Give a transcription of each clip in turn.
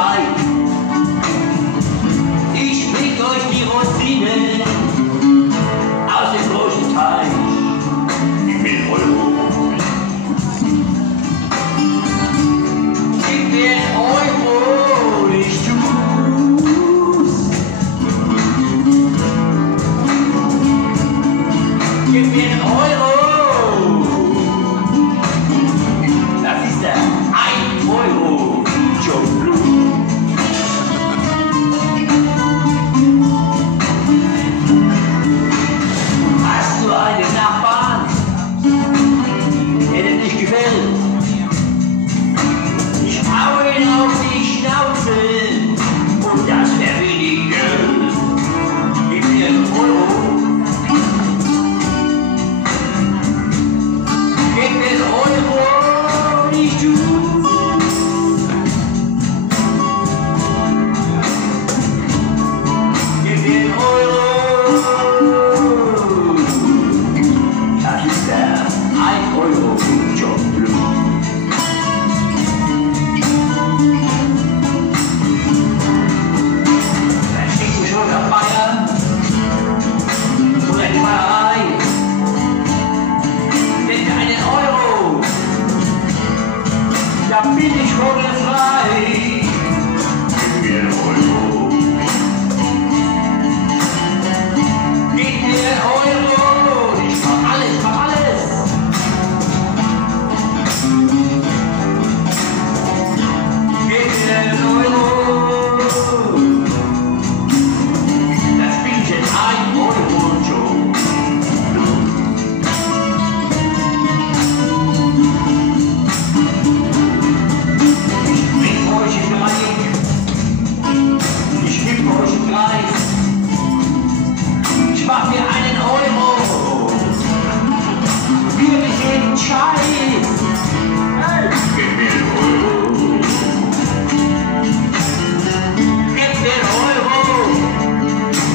Bescheid. Ich bring euch die Rosinen aus dem großen Teich. Gib mir einen Euro. Gib mir einen Euro, ich tu's. Gib mir einen Euro. Das ist der 1 Euro Joe Blue. Hast du einen Nachbarn, der dir nicht gefällt? Ich hau ihn auf die Schnauze und das wär wenig Geld. Gib mir einen Euro. Gib mir einen Euro, ich tu's. Gib mir einen Euro. Das ist der 1 Euro Joe Blue. Da steht schon auf Bayern oder die Malerei. Denn für einen Euro, da bin ich vogelfrei. Gib mir einen Euro. Gib mir einen Euro. Ich mach alles, mach alles. Gib mir einen Euro. Das bin ich jetzt 1 Euro Joe. Ich bring euch in Dreieck. Ich geb euch einen Kreis. Ich mach mir einen Euro. Wir begehen Scheiß. Hey. Gib mir einen Euro. Gib mir einen Euro.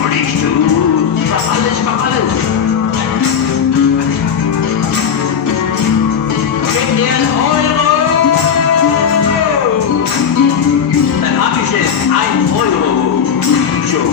Und ich tu's. Ich mach alles, ich mach alles. Gib mir einen Euro. Dann hab ich jetzt 1 Euro. Joe.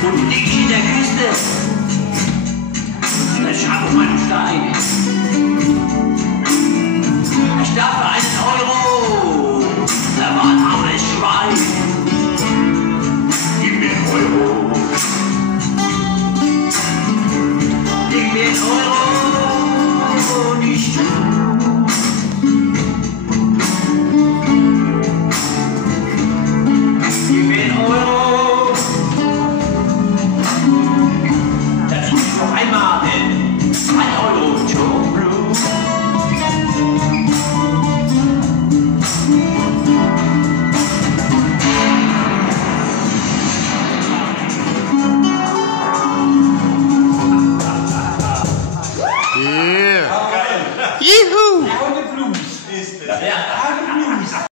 Und lieg ich in der Küste, dann schaffe ich meinen Stein. Ich darf für 1 Euro, da war ein armes Schwein.